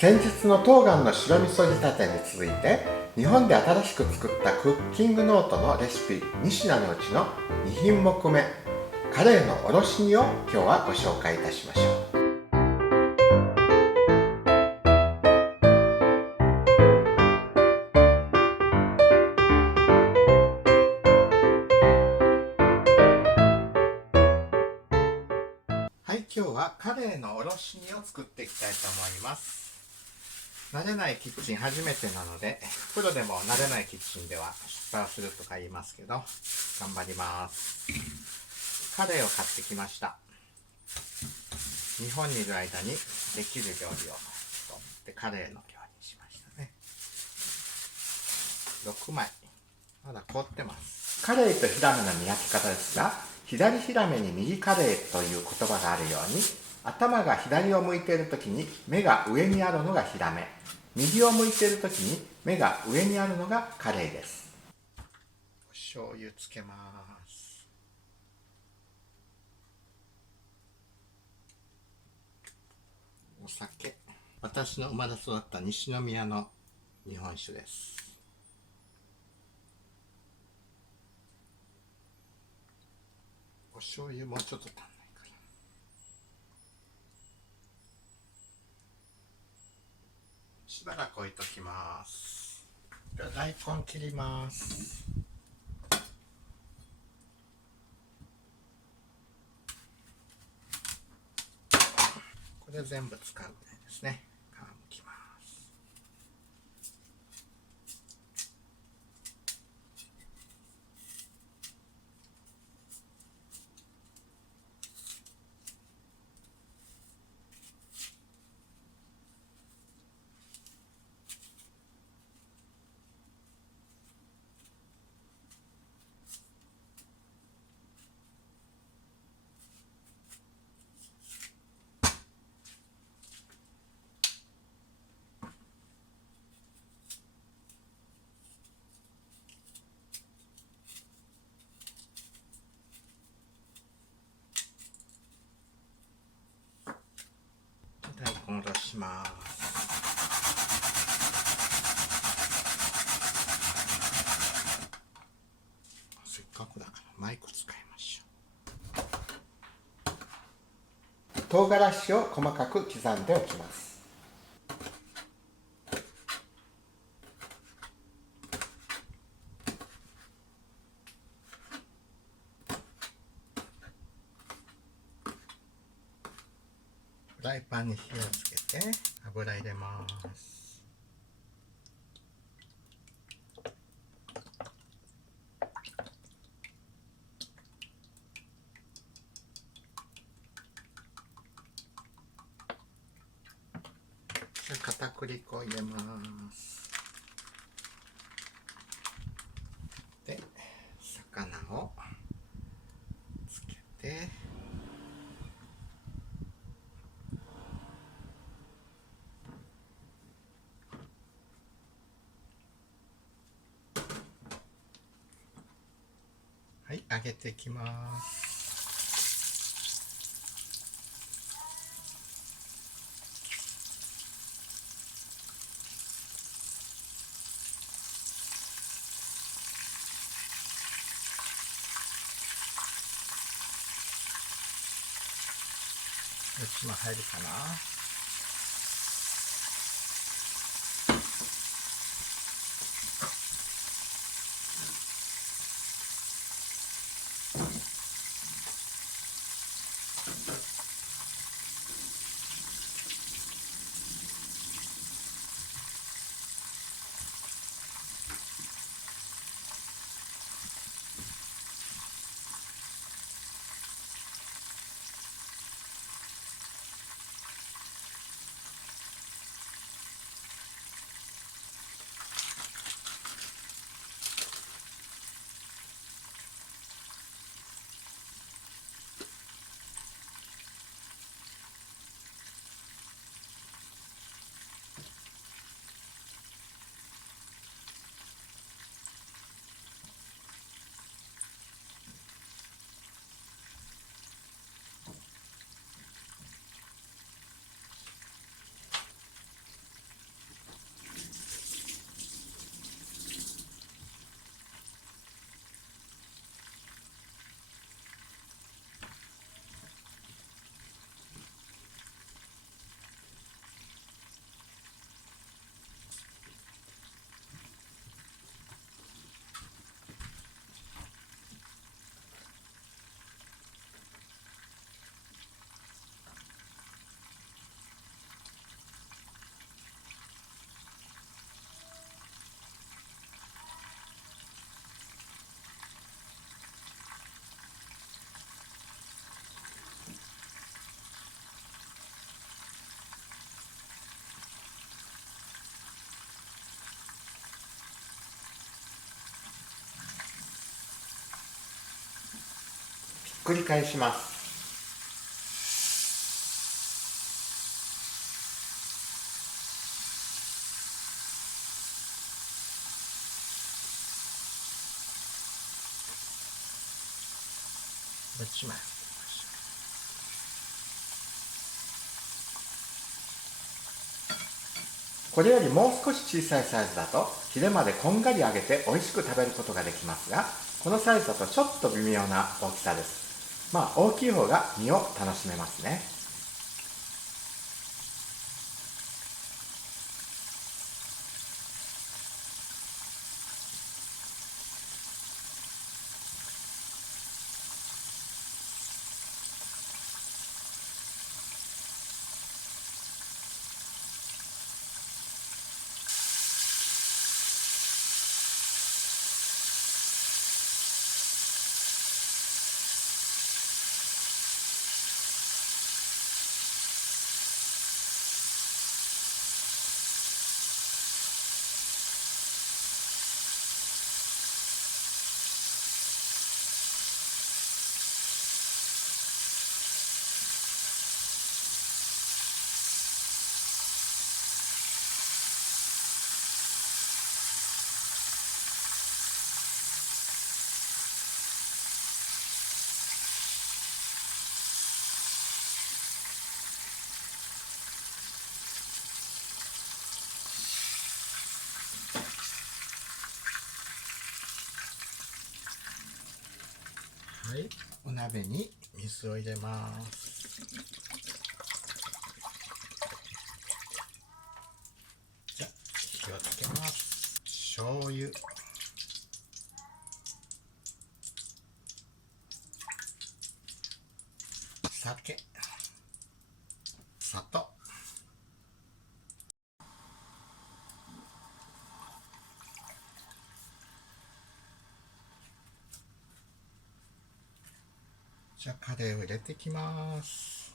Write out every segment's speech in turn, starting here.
先日の冬瓜の白味噌仕立てに続いて、日本で新しく作ったクッキングノートのレシピ2品のうちの2品目目、カレイのおろし煮を今日はご紹介いたしましょう。はい、今日はカレイのおろし煮を作っていきたいと思います。慣れないキッチン初めてなので、プロでも慣れないキッチンでは失敗をするとか言いますけど、頑張ります。カレイを買ってきました。日本にいる間にできる料理をとってカレイの料理にしましたね。6枚。まだ凍ってます。カレイとヒラメの見分け方ですが、左ヒラメに右カレイという言葉があるように、頭が左を向いているときに目が上にあるのがヒラメ、右を向いているときに目が上にあるのがカレイです。お醤油つけます。お酒。私の生まれ育った西宮の日本酒です。お醤油もうちょっと足んないかな。しばらく置いときます。では大根切ります。これ全部使うぐらいですね。皮むきます。大根おろします。せっかくだからマイク使いましょう。唐辛子を細かく刻んでおきます。フライパンに火をつけて油入れます。片栗粉を入れます。で、魚をつけて、はい、揚げていきます。どっちも入るかな。くり返します。もう一枚。これよりもう少し小さいサイズだとヒレまでこんがり揚げて美味しく食べることができますが、このサイズだとちょっと微妙な大きさです。まあ大きい方が身を楽しめますね。はい、お鍋に水を入れます。じゃあ火をつけます。醤油、酒、砂糖、じゃあカレーを入れていきます。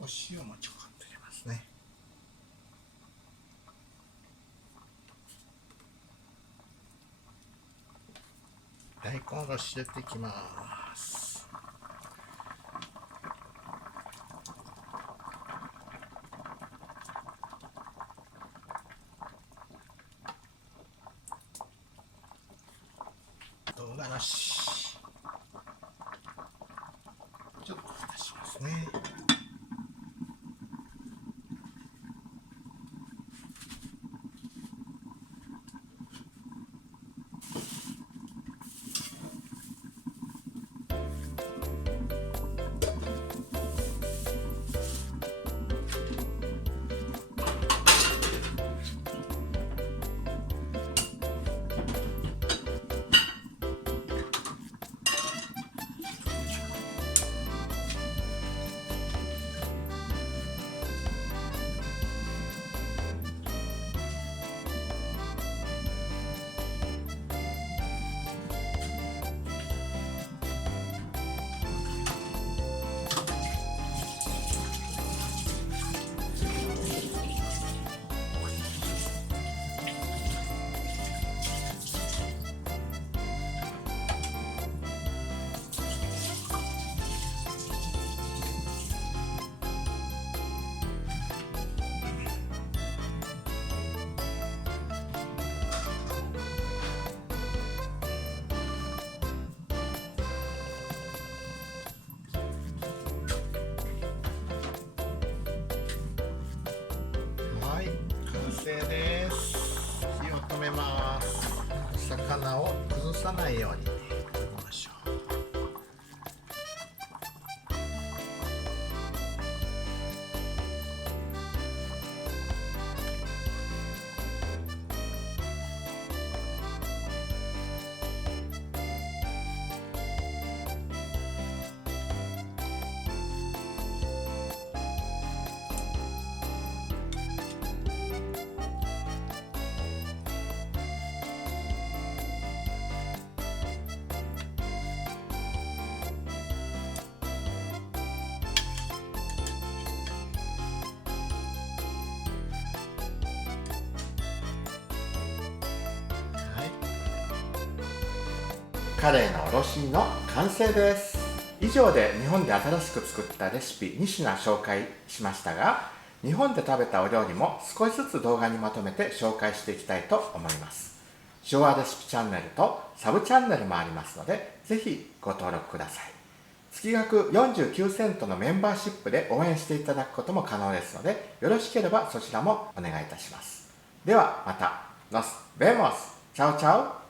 お塩もちょこっと入れますね。大根おろし入れていきます。唐辛子、ちょっと蓋しますね。はい、完成です。火を止めます。魚を崩さないように止めましょう。カレーのおろし煮の完成です。以上で日本で新しく作ったレシピ2品紹介しましたが、日本で食べたお料理も少しずつ動画にまとめて紹介していきたいと思います。昭和レシピチャンネルとサブチャンネルもありますので、ぜひご登録ください。月額49セントのメンバーシップで応援していただくことも可能ですので、よろしければそちらもお願いいたします。ではまた。Nos vemos. Chao, chao.